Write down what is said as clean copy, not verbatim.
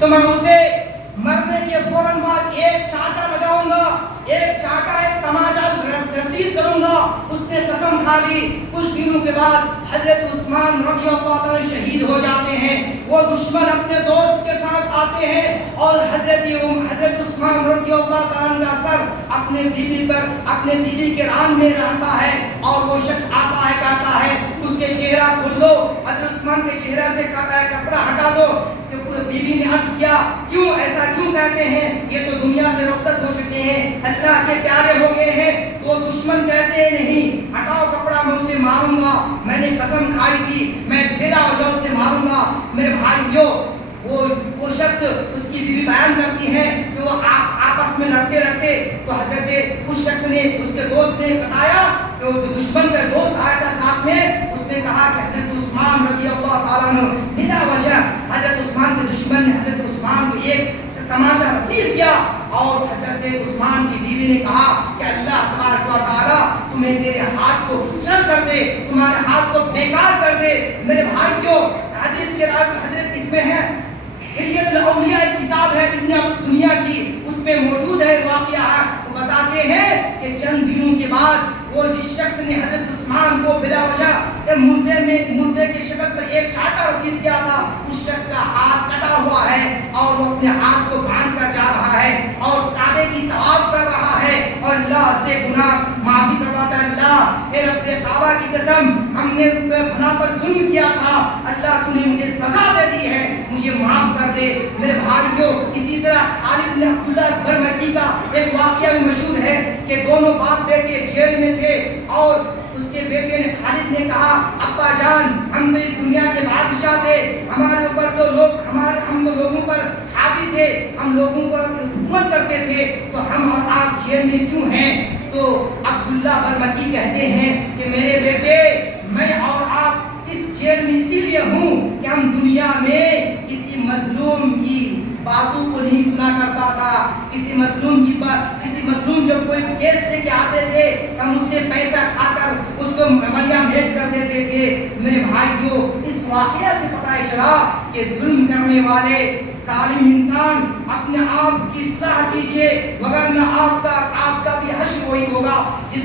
تو میں اسے مرنے کے فوراً بعد ایک چاٹا لگاؤں گا، ایک چاٹا، ایک تماچا رسید کروں گا۔ اس نے قسم کھا لی۔ کچھ دنوں کے بعد حضرت عثمان رضی اللہ عنہ شہید ہو جاتے ہیں۔ وہ دشمن اپنے دوست کے ساتھ آتے ہیں اور حضرت عثمان رضی اللہ عنہ کا سر اپنے بیوی پر، اپنے بیوی کے ران میں رہتا ہے، اور وہ شخص آتا ہے، کہتا ہے اس کے چہرہ کھول دو، حضرت عثمان کے چہرہ سے کپڑا ہٹا دو۔ بیوی نے عرض کیا کیوں ایسا کیوں کہتے ہیں؟ یہ تو دنیا سے رخصت ہو چکے ہیں، اللہ کے پیارے ہو گئے ہیں۔ تو دشمن کہتے ہیں نہیں، ہٹاؤ کپڑا، میں اسے ماروں گا، میں نے قسم کھائی تھی، میں بلا وجہ اسے ماروں گا۔ میرے بھائیو، وہ شخص، اس کی بیوی بیان کرتی ہے کہ وہ آپس میں لڑتے رہتے، تو حضرت اس شخص نے، اس کے دوست نے بتایا کہ وہ جو دشمن کا دوست آیا تھا ساتھ میں، اس نے کہا کہ حضرت عثمان رضی اللہ تعالیٰ عنہ بلا وجہ حضرت عثمان کے دشمن نے حضرت عثمان کو ایک تماچا رسید کیا، اور حضرت عثمان کی بیوی نے کہا کہ اللہ تبارک و تعالیٰ تمہیں تیرے ہاتھ کو شر کر دے، تمہارے ہاتھ کو بیکار کر دے۔ میرے بھائیو، حدیث کے حضرت اس میں ہے، حلیۃ الاولیاء ایک کتاب ہے ابن ابی دنیا کی، اس میں موجود ہے واقعہ ہے۔ وہ بتاتے ہیں کہ چند دنوں کے بعد وہ جس شخص نے حضرت عثمان کو بلا وجہ مردے کی شکل پر ایک چاٹا رسید کیا تھا، اس شخص کا ہاتھ کٹا ہوا ہے، اور وہ اپنے ہاتھ کو باندھ کر جا رہا ہے اور کعبے کی طواف کر رہا ہے اور اللہ سے گناہ معافی کرواتا ہے۔ اللہ، اے رب کعبہ کی قسم، ہم نے بنا پر ظلم کیا تھا، اللہ تو نے مجھے سزا دے دی ہے، مجھے معاف کر دے۔ میرے بھائیوں، اسی طرح خالد بن عبداللہ برمکی کا ایک واقعہ بھی مشہور ہے کہ دونوں باپ بیٹے جیل میں تھے، اور اس کے بیٹے نے، خالد نے کہا ابا جان، ہم تو اس دنیا کے بادشاہ تھے، ہمارے اوپر تو ہم تو لوگوں پر حاوی تھے، ہم لوگوں پر حکومت کرتے تھے، تو ہم اور آپ جیل میں کیوں ہیں؟ تو عبداللہ برمکی کہتے ہیں کہ میرے بیٹے، میں اور آپ اس جیل میں اسی لیے ہوں کہ ہم دنیا میں کسی مظلوم کی باتوں کو نہیں سنا کرتا تھا، کسی مظلوم جب کوئی کیس لے کے آتے تھے، ہم اس سے پیسہ کھا کر اس کو ملیا میٹ کر دیتے تھے۔ میرے بھائیو، اس واقعہ سے پتہ چلا کہ ظلم کرنے والے ظالم انسان اپنے آپ کی اصلاح کیجئے، وگرنہ آپ کا بھی حشر وہی ہوگا جس